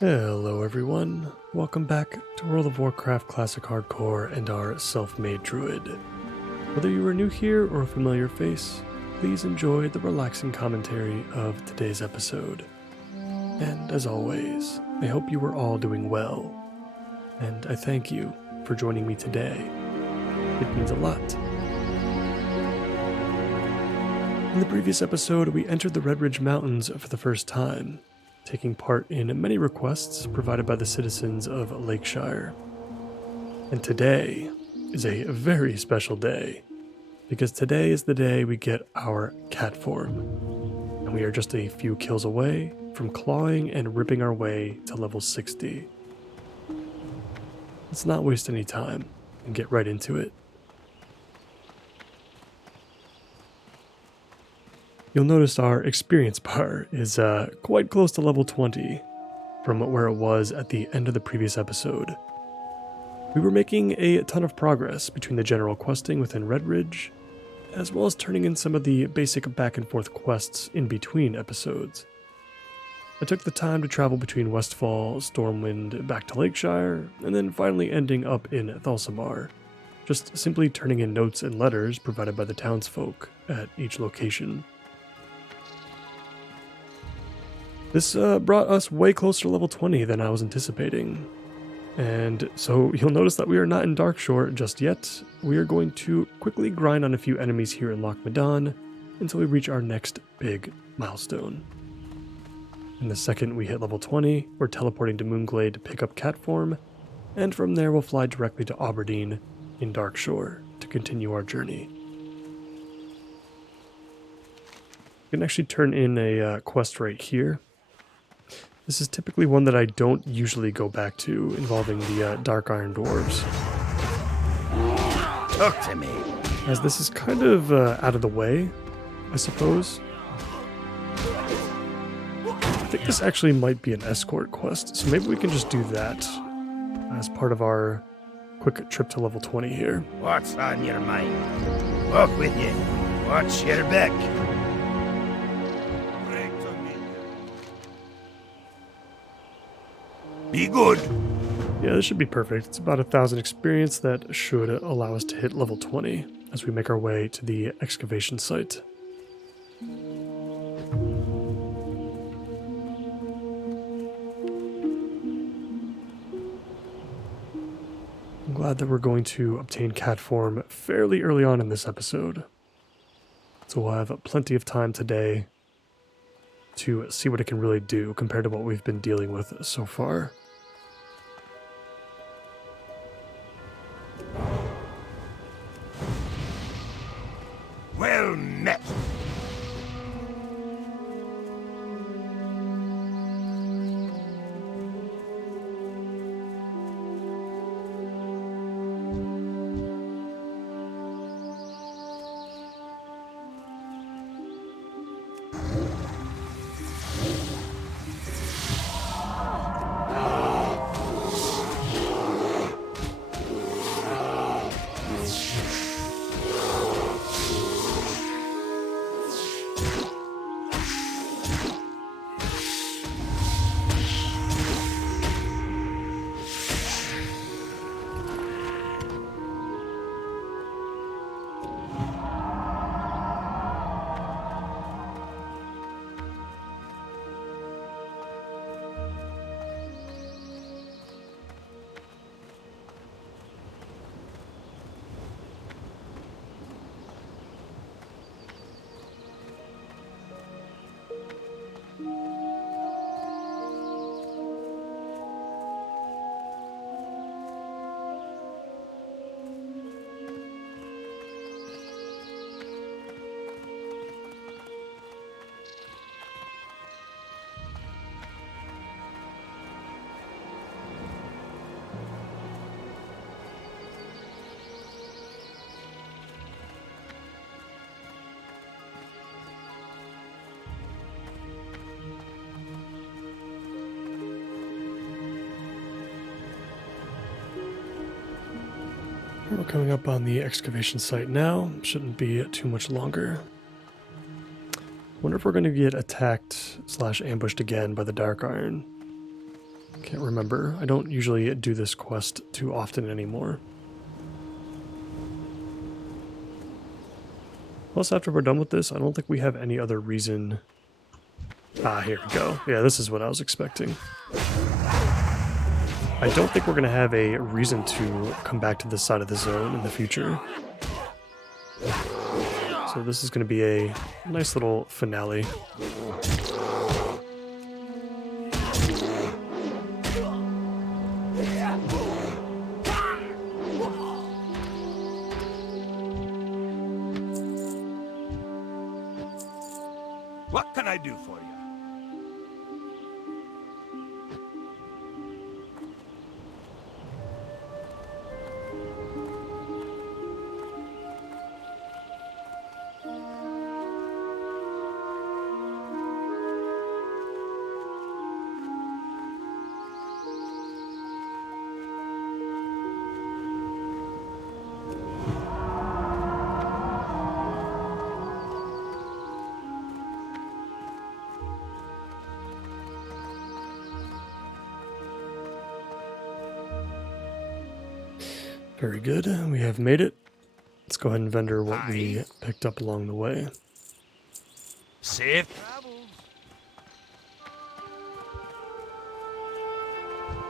Hello everyone, welcome back to World of Warcraft Classic Hardcore and our self-made druid. Whether you are new here or a familiar face, please enjoy the relaxing commentary of today's episode. And as always, I hope you are all doing well, and I thank you for joining me today. It means a lot. In the previous episode, we entered the Red Ridge Mountains for the first time, taking part in many requests provided by the citizens of Lakeshire. And today is a very special day, because today is the day we get our cat form, and we are just a few kills away from clawing and ripping our way to level 60. Let's not waste any time and get right into it. You'll notice our experience bar is quite close to level 20 from where it was at the end of the previous episode. We were making a ton of progress between the general questing within Red Ridge, as well as turning in some of the basic back and forth quests in between episodes. I took the time to travel between Westfall, Stormwind, back to Lakeshire, and then finally ending up in Thalsamar, just simply turning in notes and letters provided by the townsfolk at each location. This brought us way closer to level 20 than I was anticipating. And so you'll notice that we are not in Darkshore just yet. We are going to quickly grind on a few enemies here in Loch Madan until we reach our next big milestone. And the second we hit level 20, we're teleporting to Moonglade to pick up cat form, and from there we'll fly directly to Aberdeen in Darkshore to continue our journey. You can actually turn in a quest right here. This is typically one that I don't usually go back to, involving the Dark Iron Dwarves. Talk to me. As this is kind of out of the way, I suppose. I think this actually might be an escort quest, so maybe we can just do that as part of our quick trip to level 20 here. What's on your mind? Walk with you. Watch your back. Be good. Yeah, this should be perfect. It's about 1,000 experience that should allow us to hit level 20 as we make our way to the excavation site. I'm glad that we're going to obtain cat form fairly early on in this episode. So we'll have plenty of time today to see what it can really do compared to what we've been dealing with so far. Well met. We're coming up on the excavation site now. Shouldn't be too much longer. Wonder if we're going to get attacked / ambushed again by the Dark Iron. Can't remember. I don't usually do this quest too often anymore. Plus, after we're done with this, I don't think we have any other reason... Ah, here we go. Yeah, this is what I was expecting. I don't think we're going to have a reason to come back to this side of the zone in the future. So this is going to be a nice little finale. What can I do for you? Very good. We have made it. Let's go ahead and vendor what we picked up along the way. Safe travels.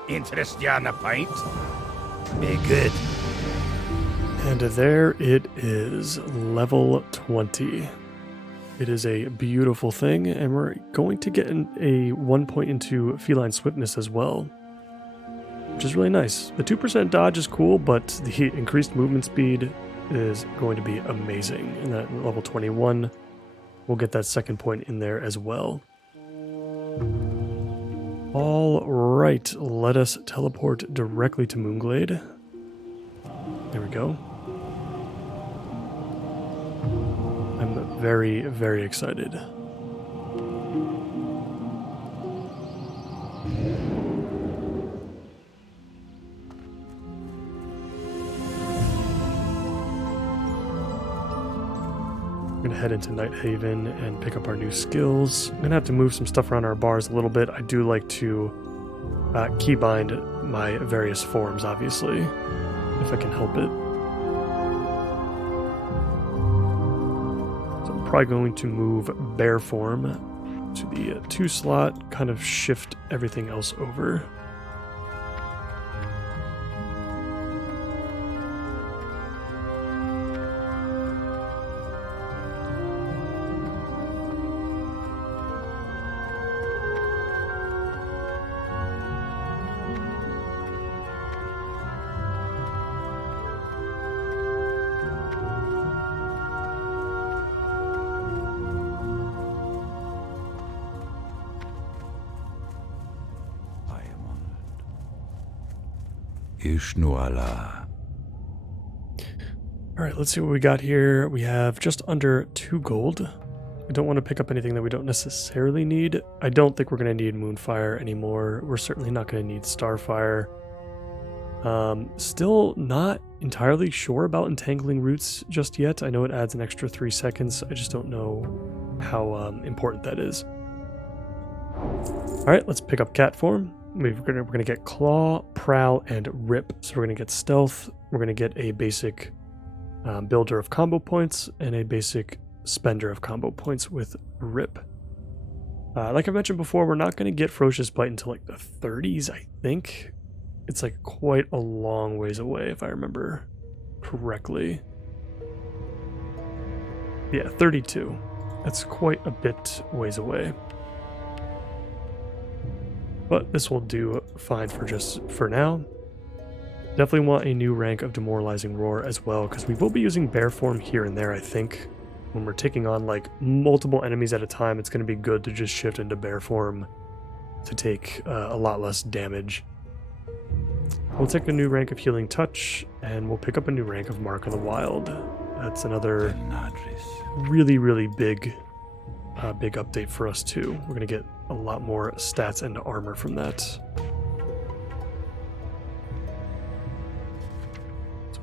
Interest you on a pint? Be good. And there it is, level 20. It is a beautiful thing, and we're going to get a 1 point into feline swiftness as well, which is really nice. The 2% dodge is cool, but the increased movement speed is going to be amazing. And at level 21, we'll get that second point in there as well. All right, let us teleport directly to Moonglade. There we go. I'm very, very excited. We're going to head into Night Haven and pick up our new skills. I'm going to have to move some stuff around our bars a little bit. I do like to keybind my various forms, obviously, if I can help it. So I'm probably going to move bear form to the 2 slot, kind of shift everything else over. Ishnuala. Alright, let's see what we got here. We have just under 2 gold. I don't want to pick up anything that we don't necessarily need. I don't think we're going to need Moonfire anymore. We're certainly not going to need Starfire. Still not entirely sure about Entangling Roots just yet. I know it adds an extra 3 seconds. I just don't know how important that is. Alright, let's pick up cat form. We're gonna get Claw, Prowl, and Rip. So we're gonna get Stealth. We're gonna get a basic Builder of combo points and a basic Spender of combo points with Rip. Like I mentioned before, we're not gonna get Ferocious Bite until like the 30s, I think. It's like quite a long ways away, if I remember correctly. Yeah, 32. That's quite a bit ways away. But this will do fine for now. Definitely want a new rank of Demoralizing Roar as well, because we will be using bear form here and there, I think. When we're taking on like multiple enemies at a time, it's going to be good to just shift into bear form to take a lot less damage. We'll take a new rank of Healing Touch, and we'll pick up a new rank of Mark of the Wild. That's another really, really big update for us too. We're going to get a lot more stats and armor from that. So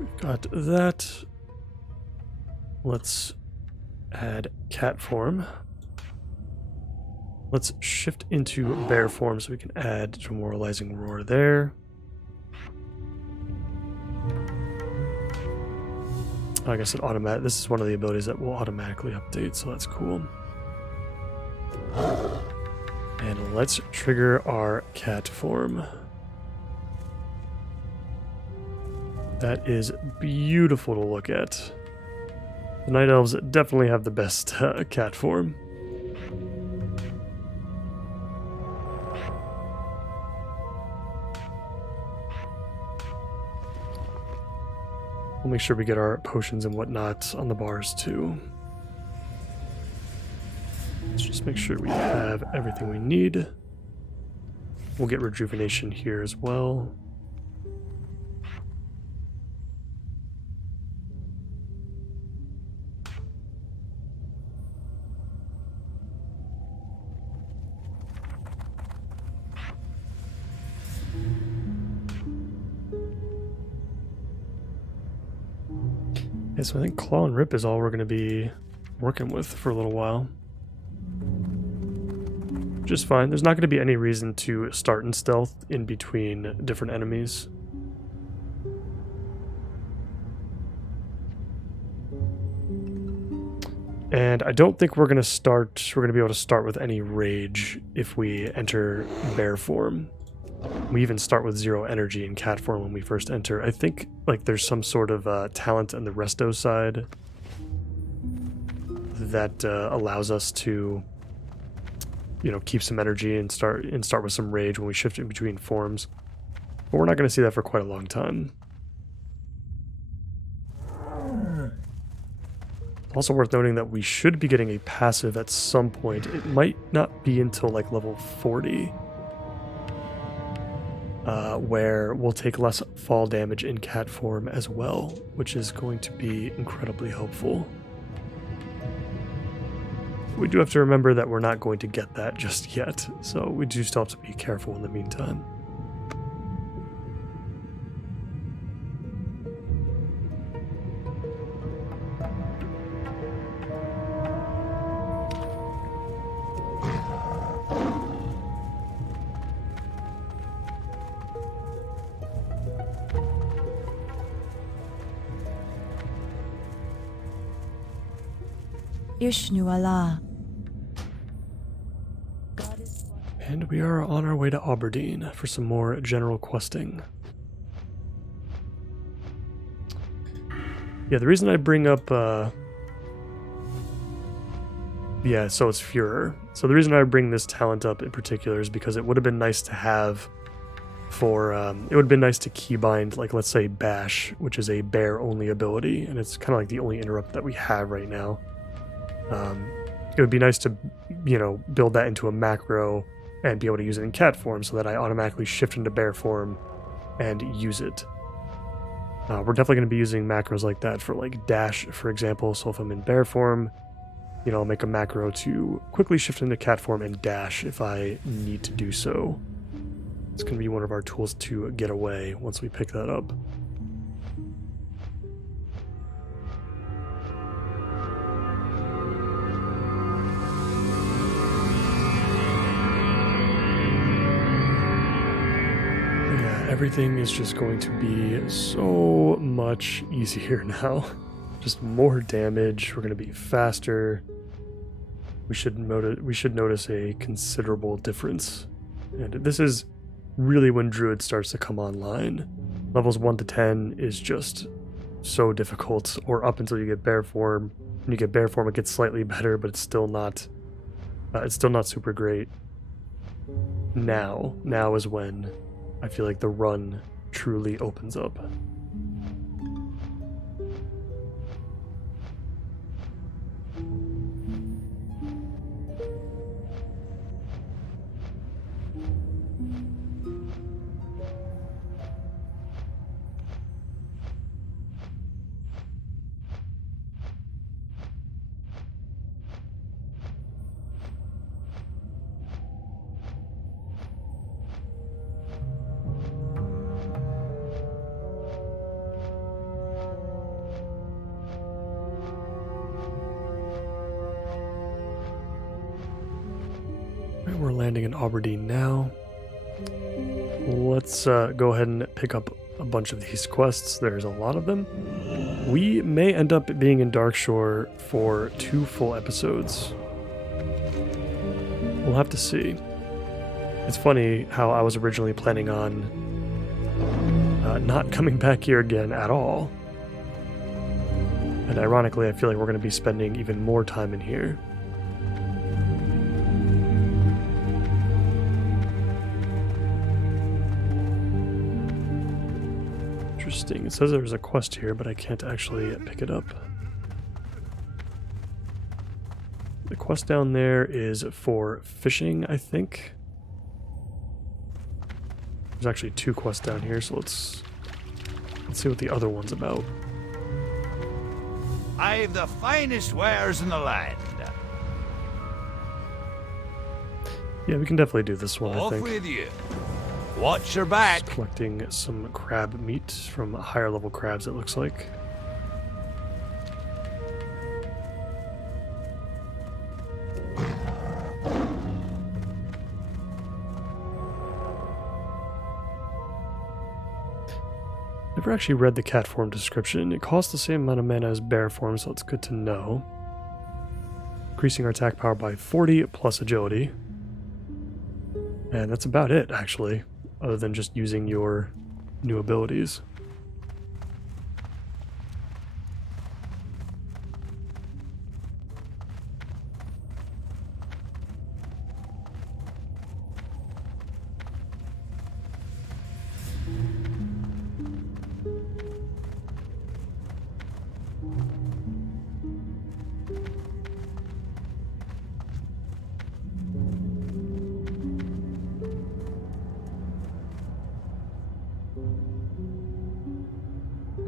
we've got that. Let's add cat form. Let's shift into bear form so we can add Demoralizing Roar there. I guess this is one of the abilities that will automatically update, so that's cool. And let's trigger our cat form. That is beautiful to look at. The Night Elves definitely have the best cat form. We'll make sure we get our potions and whatnot on the bars too. Let's just make sure we have everything we need. We'll get rejuvenation here as well. Yeah, so I think Claw and Rip is all we're going to be working with for a little while. Which is fine. There's not going to be any reason to start in stealth in between different enemies. And I don't think we're going to be able to start with any rage if we enter bear form. We even start with 0 energy in cat form when we first enter. I think like there's some sort of talent on the resto side that allows us to, you know, keep some energy and start with some rage when we shift in between forms. But we're not going to see that for quite a long time. Also worth noting that we should be getting a passive at some point. It might not be until like level 40. Where we'll take less fall damage in cat form as well, which is going to be incredibly helpful. We do have to remember that we're not going to get that just yet, so we do still have to be careful in the meantime. Ishnuala. And we are on our way to Aberdeen for some more general questing. Yeah, the reason I bring up yeah, so it's Furor. So the reason I bring this talent up in particular is because it would have been nice to have for it would have been nice to keybind, like, let's say Bash, which is a bear only ability, and it's kind of like the only interrupt that we have right now. It would be nice to, you know, build that into a macro and be able to use it in cat form so that I automatically shift into bear form and use it. We're definitely going to be using macros like that for like dash, for example. So if I'm in bear form, you know, I'll make a macro to quickly shift into cat form and dash if I need to do so. It's going to be one of our tools to get away once we pick that up. Everything is just going to be so much easier now. Just more damage. We're going to be faster. We should notice a considerable difference. And this is really when Druid starts to come online. Levels 1 to 10 is just so difficult, or up until you get bear form. When you get bear form, it gets slightly better, but it's still not super great. Now is when I feel like the run truly opens up. landing in Aberdeen now. Let's go ahead and pick up a bunch of these quests. There's a lot of them. We may end up being in Darkshore for 2 full episodes. We'll have to see. It's funny how I was originally planning on not coming back here again at all. And ironically, I feel like we're going to be spending even more time in here. Interesting. It says there's a quest here, but I can't actually pick it up. The quest down there is for fishing, I think. There's actually 2 quests down here, so let's see what the other one's about. I've the finest wares in the land. Yeah, we can definitely do this one, Off I think. with you. Watch your back. Just collecting some crab meat from higher level crabs, it looks like. Never actually read the cat form description. It costs the same amount of mana as bear form, so it's good to know. Increasing our attack power by 40 plus agility. And that's about it, actually, other than just using your new abilities.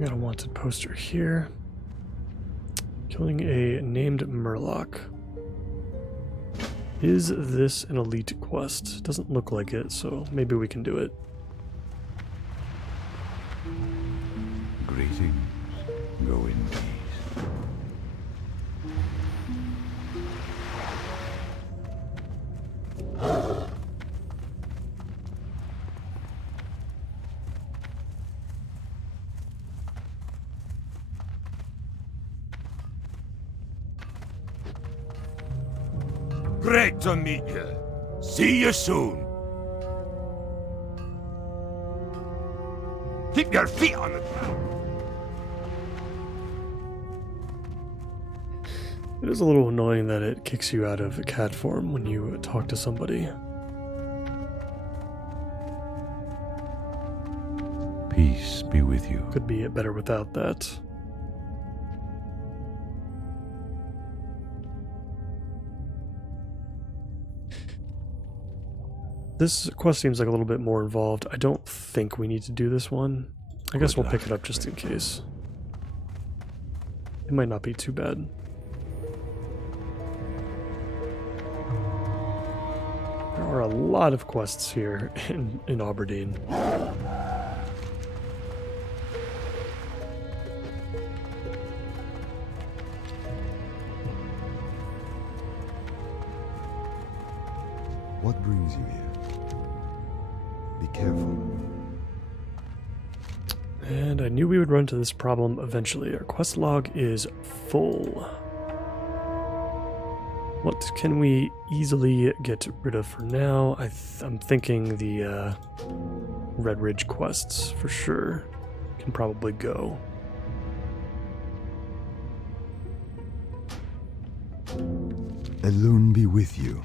Got a wanted poster here. Killing a named Murloc. Is this an elite quest? Doesn't look like it, so maybe we can do it. Greetings. Go in peace. Great to meet you. See you soon. Keep your feet on the ground. It is a little annoying that it kicks you out of cat form when you talk to somebody. Peace be with you. Could be better without that. This quest seems like a little bit more involved. I don't think we need to do this one. I guess we'll pick it up just in case. It might not be too bad. There are a lot of quests here in Aberdeen. What brings you here? Be careful. And I knew we would run into this problem eventually. Our quest log is full. What can we easily get rid of for now? I'm thinking the Red Ridge quests for sure can probably go. Elune be with you.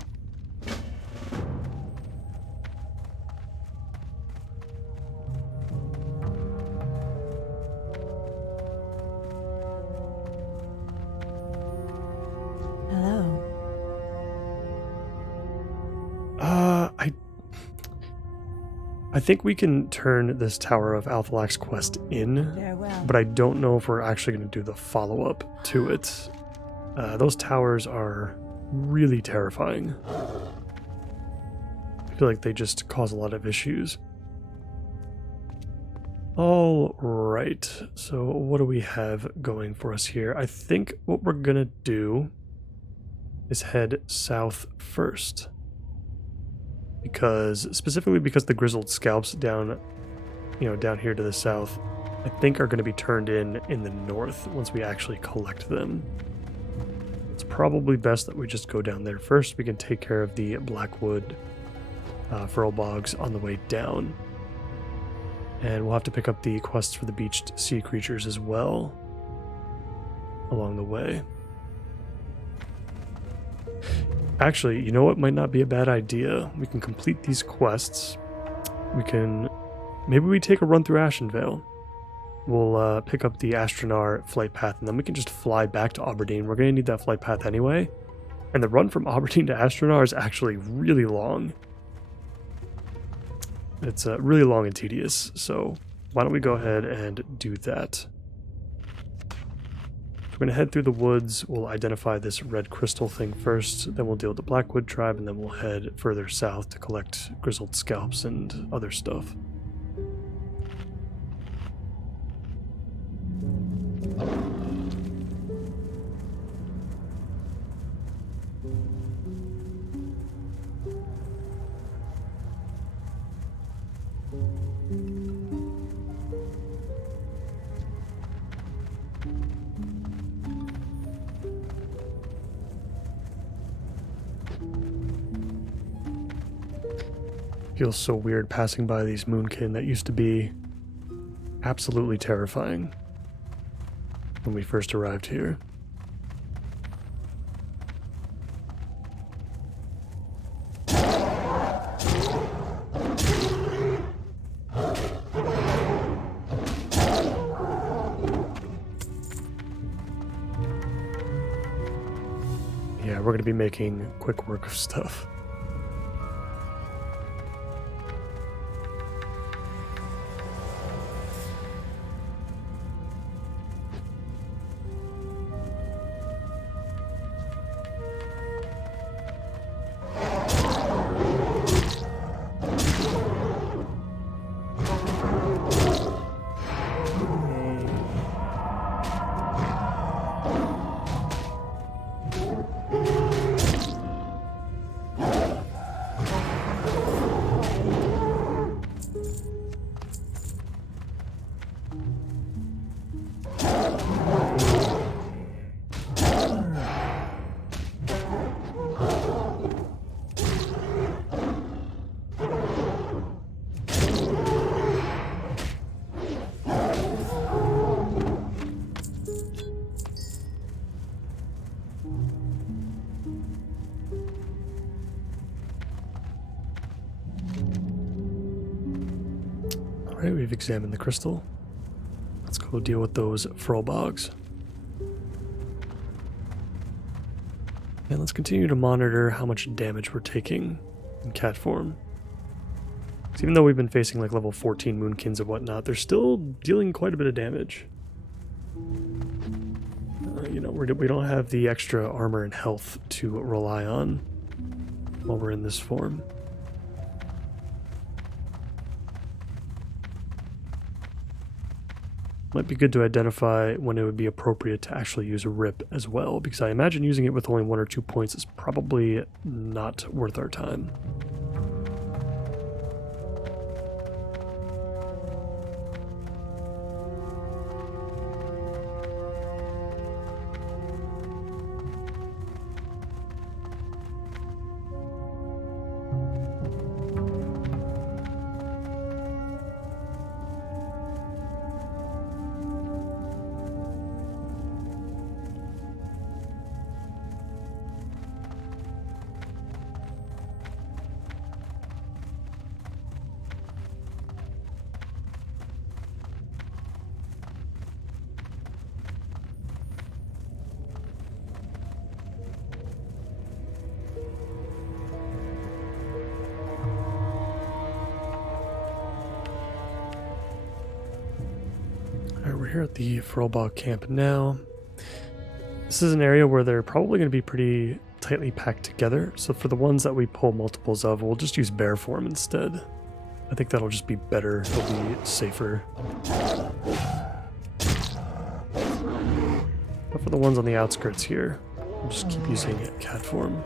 I think we can turn this Tower of Althalax quest in, but I don't know if we're actually going to do the follow-up to it. Those towers are really terrifying. I feel like they just cause a lot of issues. All right, so what do we have going for us here? I think what we're going to do is head south first. specifically because the grizzled scalps down here to the south, I think are going to be turned in the north once we actually collect them. It's probably best that we just go down there first. We can take care of the blackwood furl bogs on the way down. And we'll have to pick up the quests for the beached sea creatures as well along the way. Actually, you know what might not be a bad idea? We can complete these quests. Maybe we take a run through Ashenvale. We'll pick up the Astronar flight path, and then we can just fly back to Aberdeen. We're going to need that flight path anyway. And the run from Aberdeen to Astronar is actually really long. It's really long and tedious, so why don't we go ahead and do that. We're going to head through the woods. We'll identify this red crystal thing first, then we'll deal with the Blackwood tribe, and then we'll head further south to collect grizzled scalps and other stuff. Feels so weird passing by these moonkin that used to be absolutely terrifying when we first arrived here. Yeah, we're going to be making quick work of stuff. Alright, we've examined the crystal. Let's go deal with those furl bogs. And let's continue to monitor how much damage we're taking in cat form. 'Cause even though we've been facing like level 14 moonkins and whatnot, they're still dealing quite a bit of damage. We don't have the extra armor and health to rely on while we're in this form. Might be good to identify when it would be appropriate to actually use a rip as well, because I imagine using it with only 1 or 2 points is probably not worth our time. We're here at the Furlbog camp now. This is an area where they're probably going to be pretty tightly packed together, so for the ones that we pull multiples of, we'll just use bear form instead. I think that'll just be better, it'll be safer. But for the ones on the outskirts here, we'll just keep using cat form.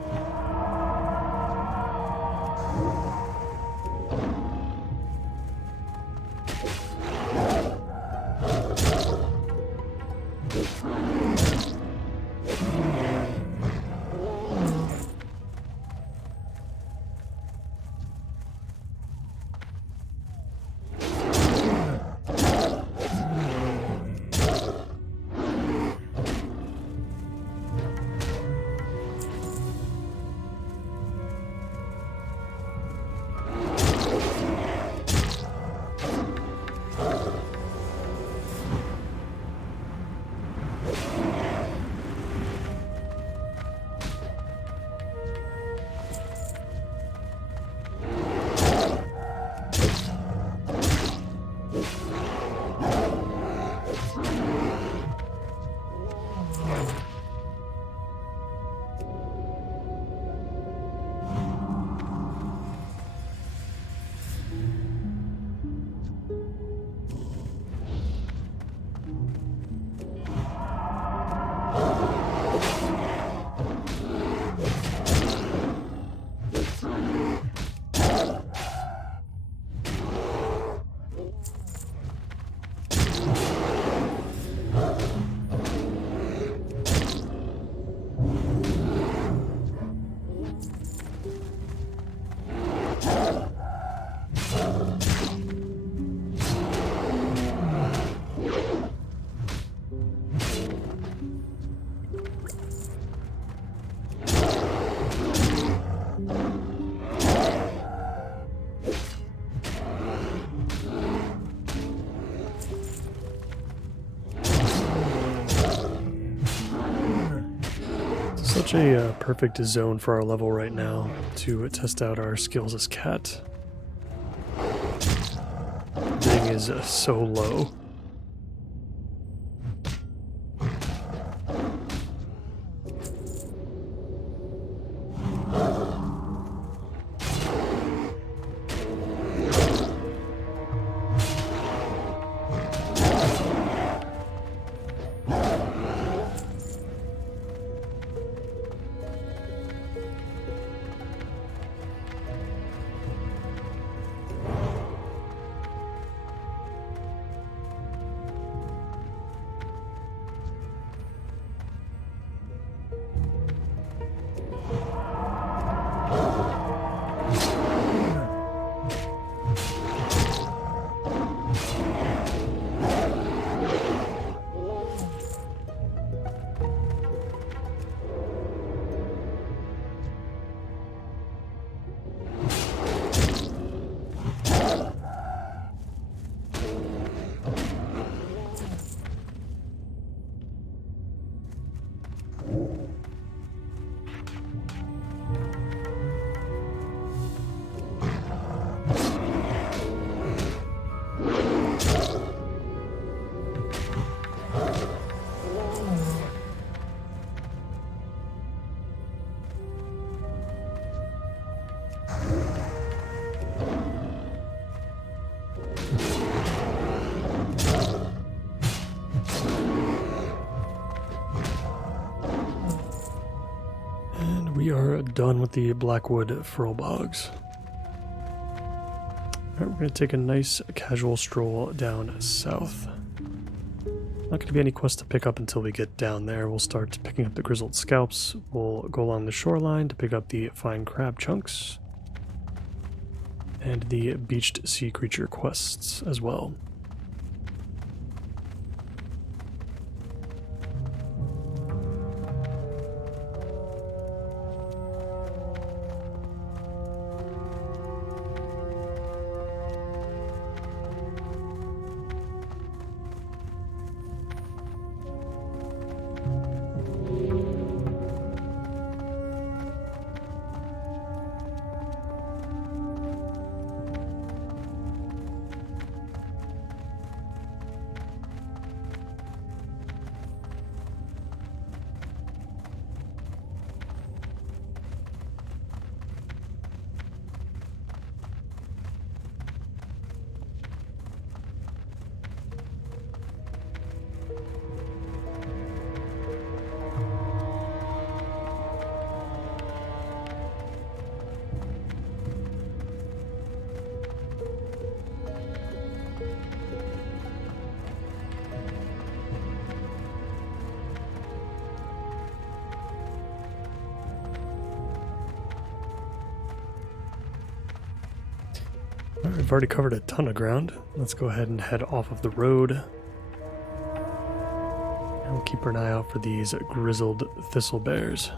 such a perfect zone for our level right now to test out our skills as cat. Everything is so low. We are done with the Blackwood Furl Bogs. Alright, we're going to take a nice casual stroll down south. Not going to be any quest to pick up until we get down there. We'll start picking up the Grizzled Scalps. We'll go along the shoreline to pick up the Fine Crab Chunks. And the Beached Sea Creature quests as well. We've already covered a ton of ground. Let's go ahead and head off of the road. And we'll keep an eye out for these grizzled thistle bears.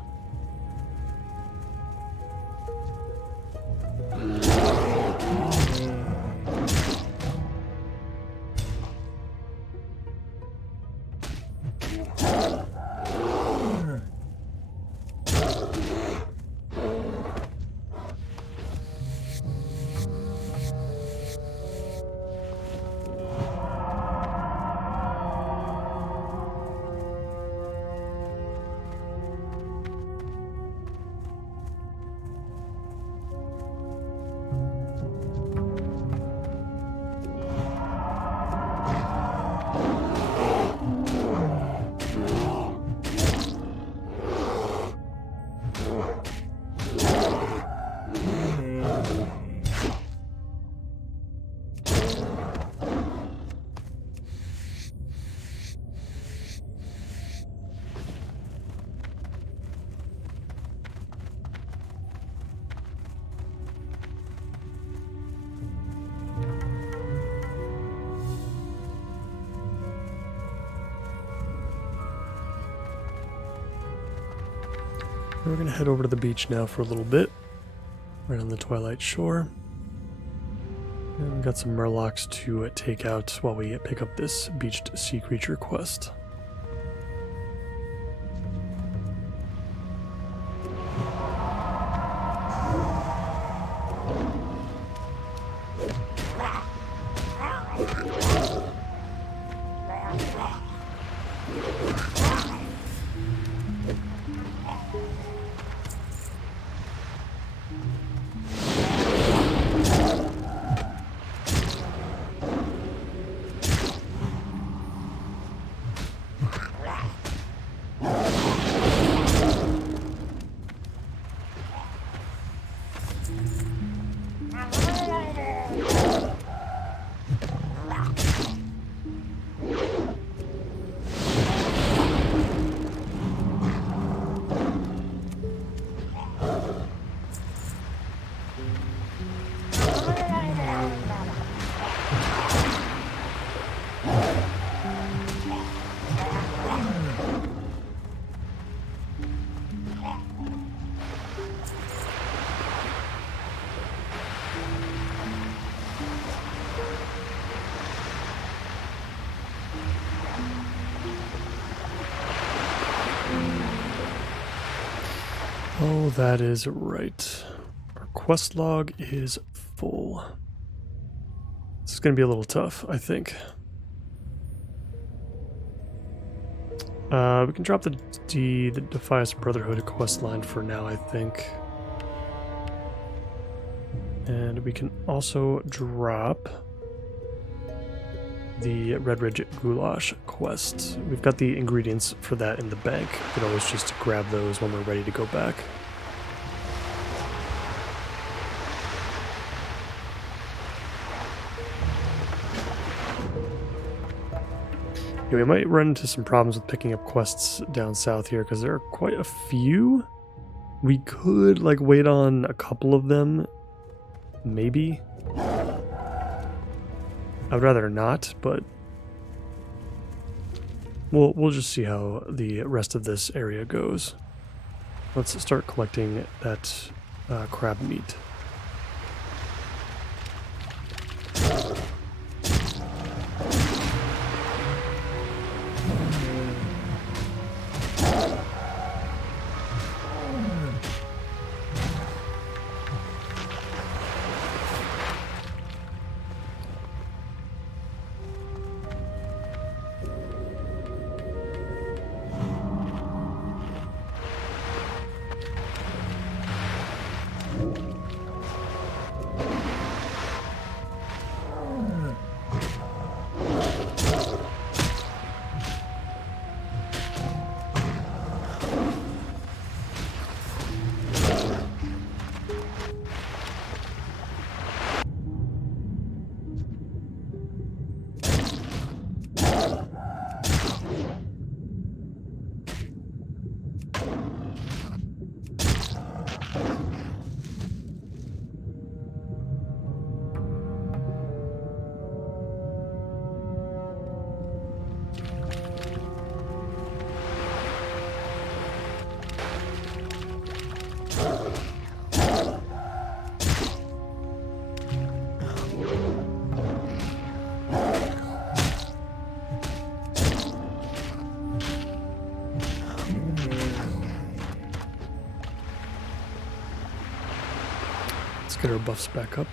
We're going to head over to the beach now for a little bit, right on the Twilight Shore. And we've got some murlocs to take out while we pick up this Beached Sea Creature quest. Oh, that is right. Our quest log is full. This is going to be a little tough, I think. We can drop the Defias Brotherhood quest line for now, I think. And we can also drop the Red Ridge Goulash quest. We've got the ingredients for that in the bank. We can always just grab those when we're ready to go back. Yeah, we might run into some problems with picking up quests down south here because there are quite a few. We could like wait on a couple of them, maybe. I'd rather not, but we'll just see how the rest of this area goes. Let's start collecting that crab meat. Get our buffs back up.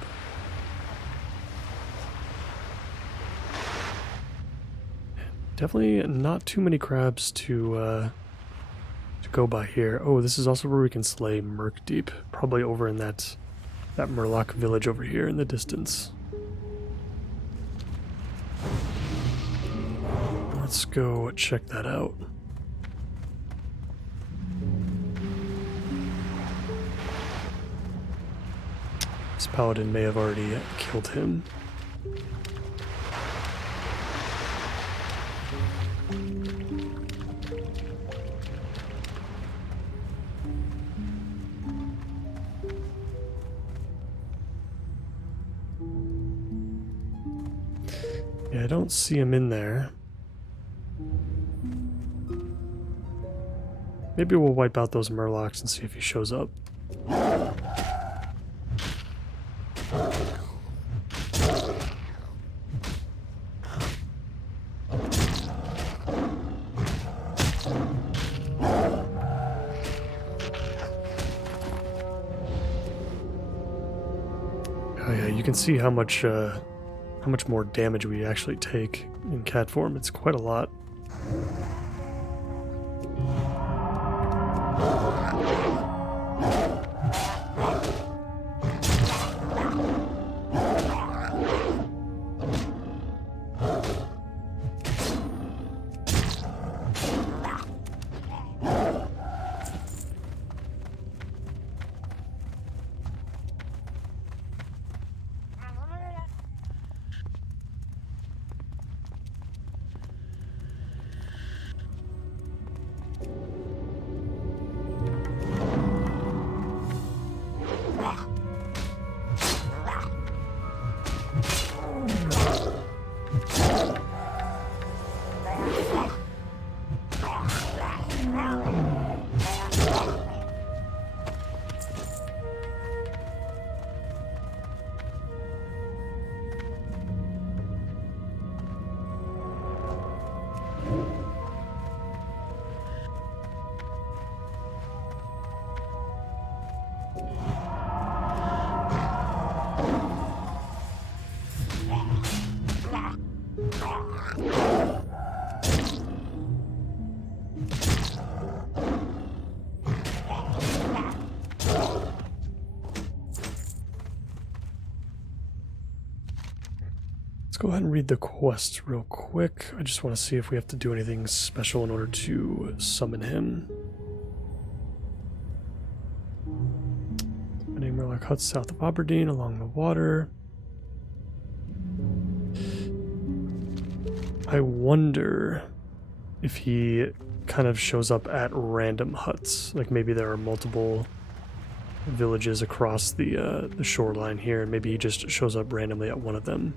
Definitely not too many crabs to go by here. Oh, this is also where we can slay Merc Deep. Probably over in that Murloc village over here in the distance. Let's go check that out. This paladin may have already killed him. Yeah, I don't see him in there. Maybe we'll wipe out those Murlocs and see if he shows up. Oh yeah, you can see how much more damage we actually take in cat form. It's quite a lot. Let's go ahead and read the quest real quick. I just want to see if we have to do anything special in order to summon him. Finding Murloc huts south of Aberdeen along the water. I wonder if he kind of shows up at random huts. Like maybe there are multiple villages across the shoreline here, and maybe he just shows up randomly at one of them.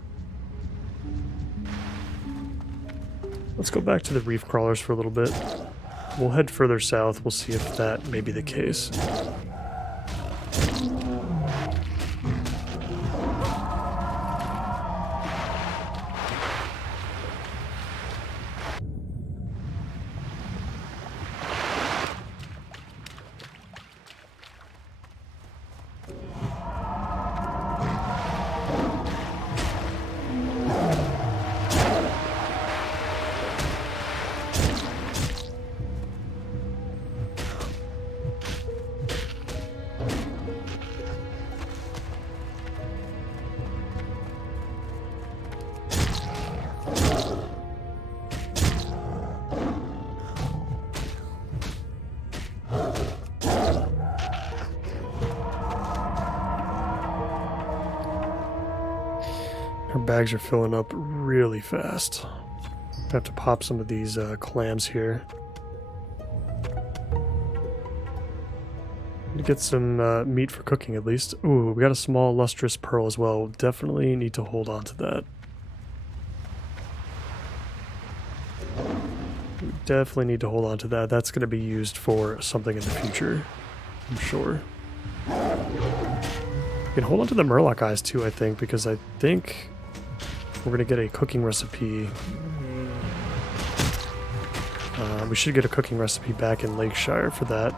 Let's go back to the reef crawlers for a little bit. We'll head further south. We'll see if that may be the case. Our bags are filling up really fast. I have to pop some of these clams here. To get some meat for cooking at least. Ooh, we got a small lustrous pearl as well. We'll definitely need to hold on to that. We definitely need to hold on to that. That's going to be used for something in the future, I'm sure. We can hold on to the Murloc eyes too, I think, because I think we're going to get a cooking recipe. We should get a cooking recipe back in Lakeshire for that.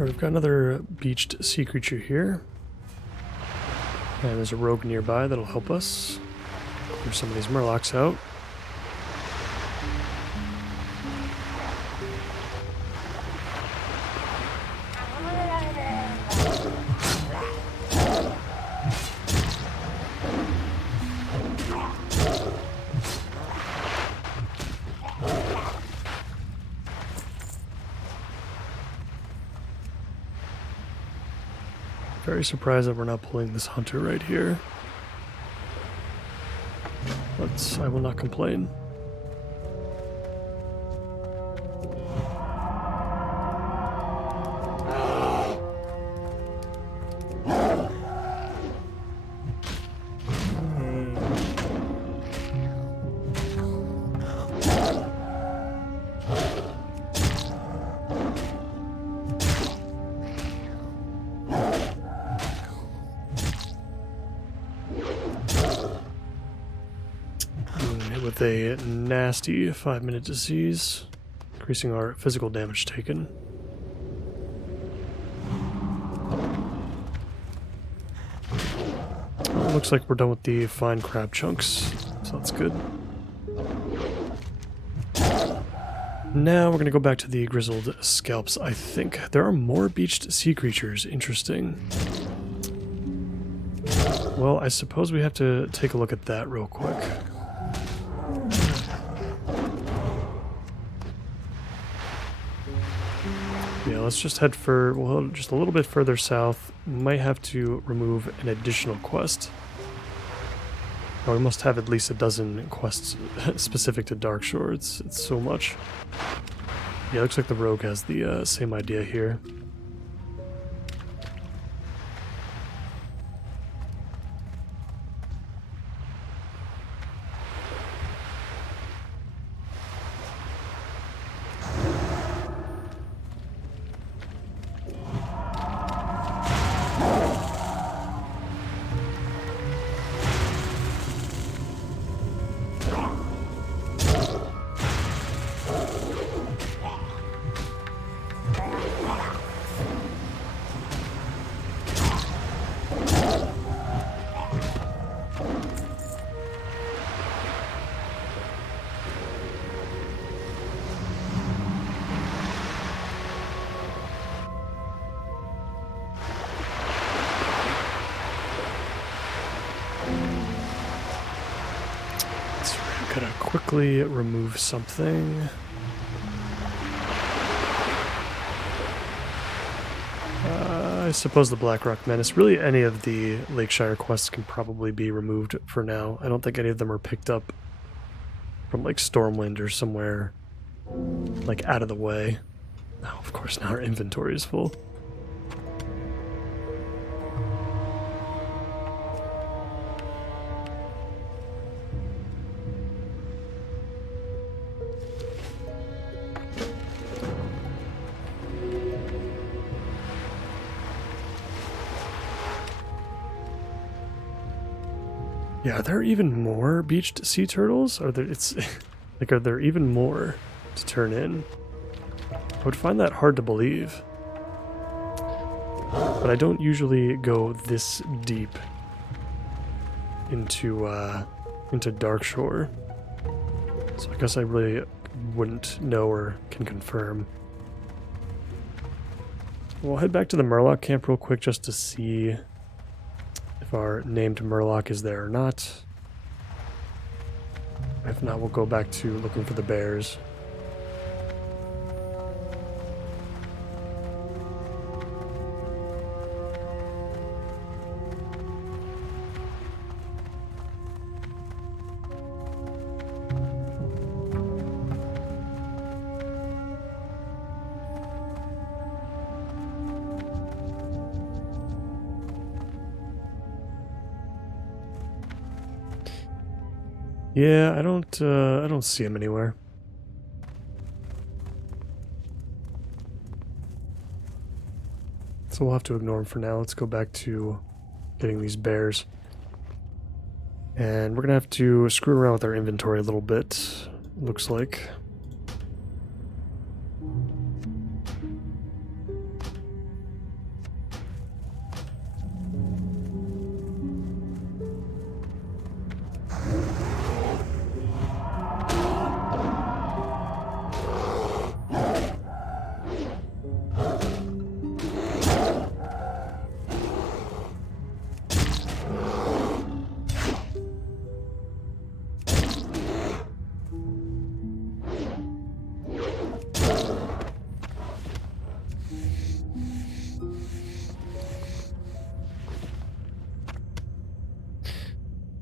We've got another beached sea creature here. And there's a rogue nearby that'll help us clear some of these Murlocs out. Very surprised that we're not pulling this hunter right here. But I will not complain. with a nasty 5-minute disease, increasing our physical damage taken. Looks like we're done with the fine crab chunks, so that's good. Now we're going to go back to the grizzled scalps, I think. There are more beached sea creatures. Interesting. Well, I suppose we have to take a look at that real quick. Yeah, let's just head for, well, just a little bit further south. Might have to remove an additional quest. Oh, we must have at least a dozen quests specific to Darkshore. It's so much. Yeah, looks like the rogue has the same idea here. Gotta quickly remove something. I suppose the Blackrock Menace. Really, any of the Lakeshire quests can probably be removed for now. I don't think any of them are picked up from like Stormwind or somewhere like out of the way. Oh, of course, now our inventory is full. Yeah, are there even more beached sea turtles? Are there? It's like, are there even more to turn in? I would find that hard to believe, but I don't usually go this deep into Darkshore, so I guess I really wouldn't know or can confirm. We'll head back to the Murloc camp real quick just to see if our named Murloc is there or not. If not, we'll go back to looking for the bears. Yeah, I don't see him anywhere. So we'll have to ignore him for now. Let's go back to getting these bears. And we're gonna have to screw around with our inventory a little bit, looks like.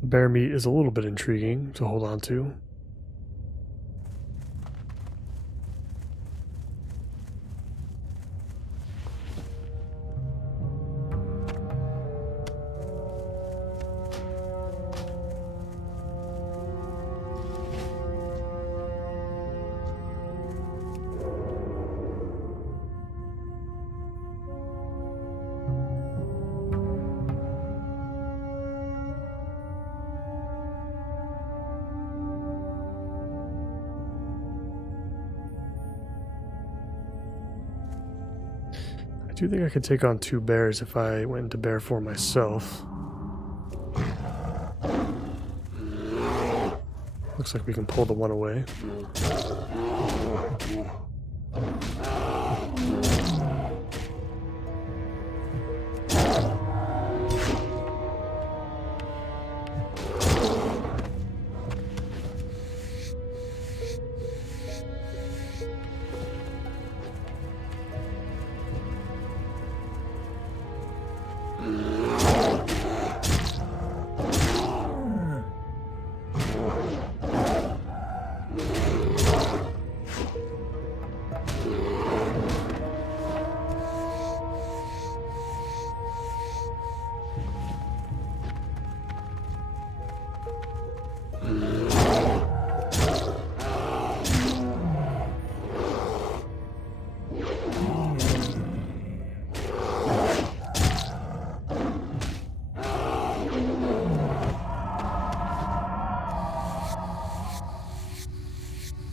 Bear meat is a little bit intriguing to hold on to. do think I could take on 2 bears if I went into bear form myself. Looks like we can pull the one away.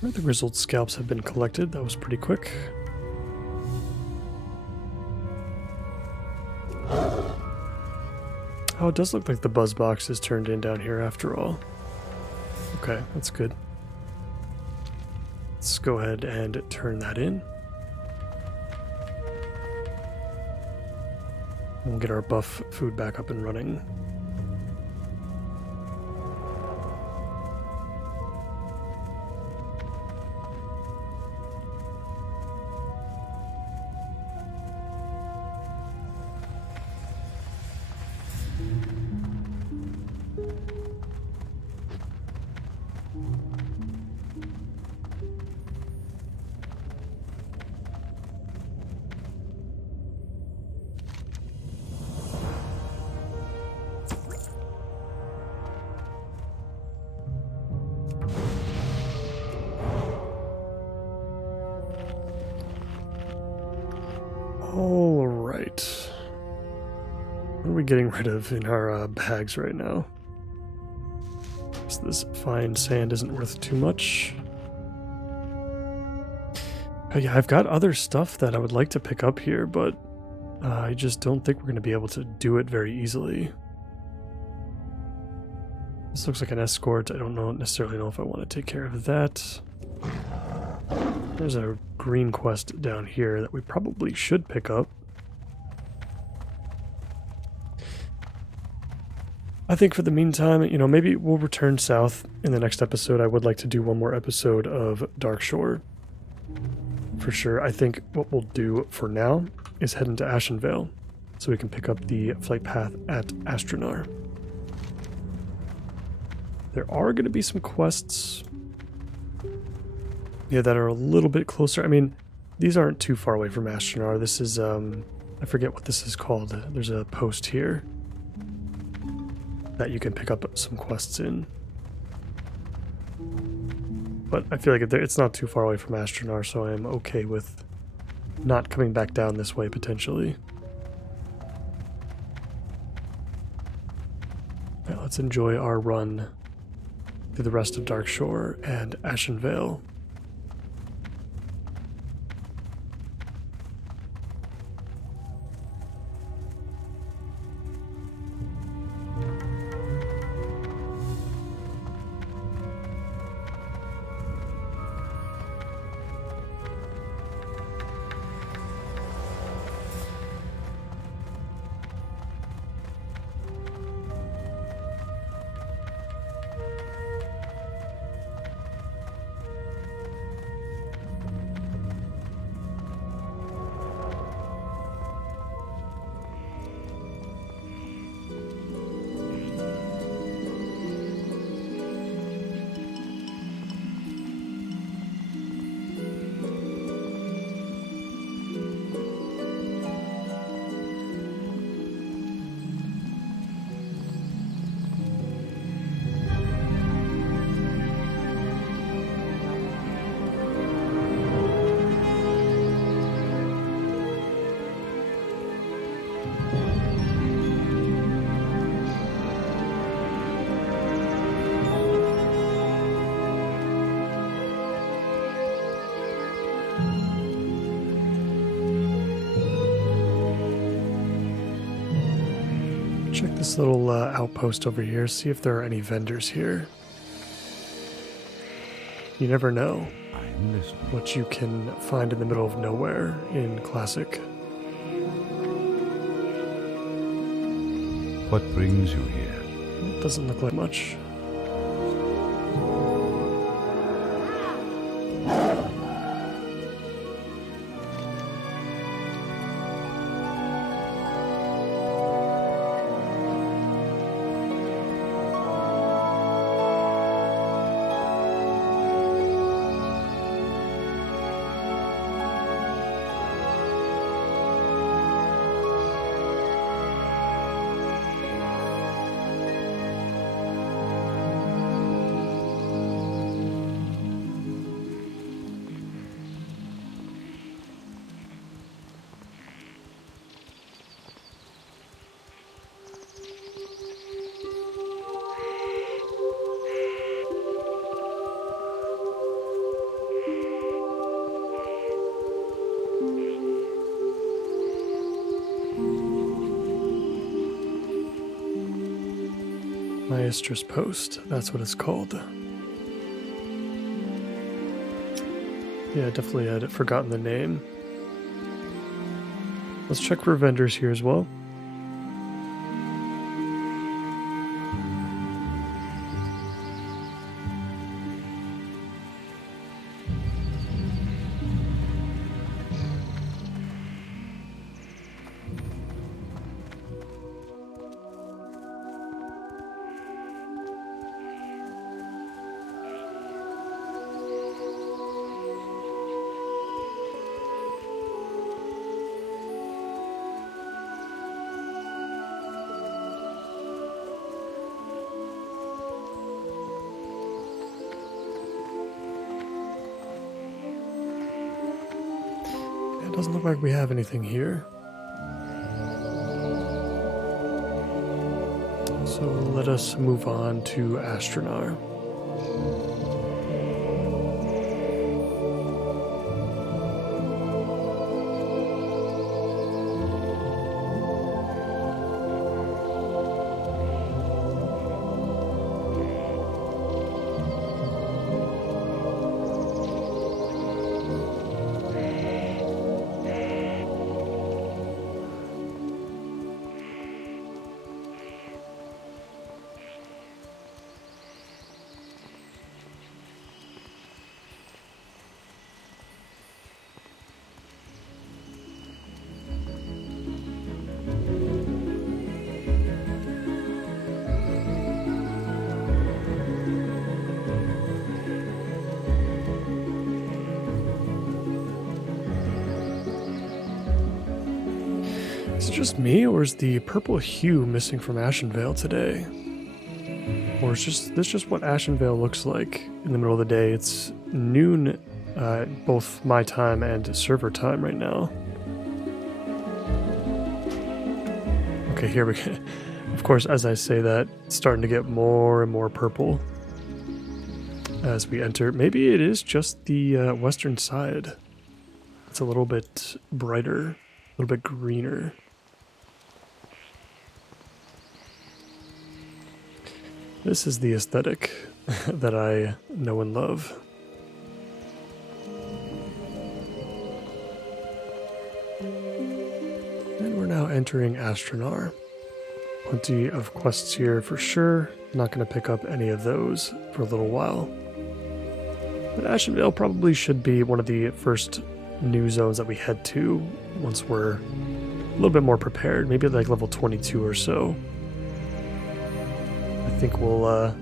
The grizzled scalps have been collected. That was pretty quick. Oh, it does look like the buzz box is turned in down here after all. Okay, that's good. Let's go ahead and turn that in. We'll get our buff food back up and running. All right. What are we getting rid of in our bags right now? So this fine sand isn't worth too much. Oh yeah, I've got other stuff that I would like to pick up here, but I just don't think we're going to be able to do it very easily. This looks like an escort. I don't necessarily know if I want to take care of that. There's a green quest down here that we probably should pick up. I think for the meantime, maybe we'll return south in the next episode. I would like to do one more episode of Darkshore. For sure. I think what we'll do for now is head into Ashenvale so we can pick up the flight path at Astronar. There are going to be some quests that are a little bit closer. I mean, these aren't too far away from Astronar. This is, I forget what this is called. There's a post here that you can pick up some quests in. But I feel like it's not too far away from Astronar, so I am okay with not coming back down this way, potentially. Right, let's enjoy our run through the rest of Darkshore and Ashenvale. check this little outpost over here, see if there are any vendors here. You never know I'm listening. what you can find in the middle of nowhere in Classic. What brings you here? It doesn't look like much. Maestra's Post, that's what it's called. Yeah, definitely had forgotten the name. Let's check for vendors here as well. It doesn't look like we have anything here. So let us move on to Astronar. Is it just me, or is the purple hue missing from Ashenvale today? Or is this just what Ashenvale looks like in the middle of the day? It's noon, both my time and server time right now. Okay, here we go. Of course, as I say that, it's starting to get more and more purple as we enter. Maybe it is just the western side. It's a little bit brighter, a little bit greener. This is the aesthetic that I know and love. And we're now entering Astronar. Plenty of quests here for sure. Not going to pick up any of those for a little while. But Ashenvale probably should be one of the first new zones that we head to once we're a little bit more prepared. Maybe like level 22 or so. I think we'll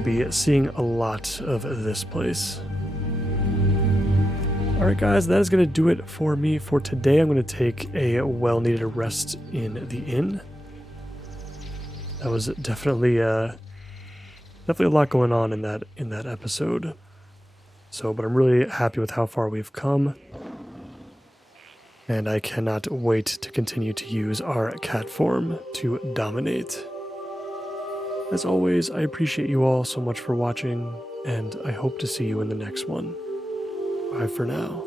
be seeing a lot of this place. Alright guys, that is going to do it for me for today. I'm going to take a well-needed rest in the inn. That was definitely a lot going on in that episode. But I'm really happy with how far we've come. And I cannot wait to continue to use our cat form to dominate. As always, I appreciate you all so much for watching, and I hope to see you in the next one. Bye for now.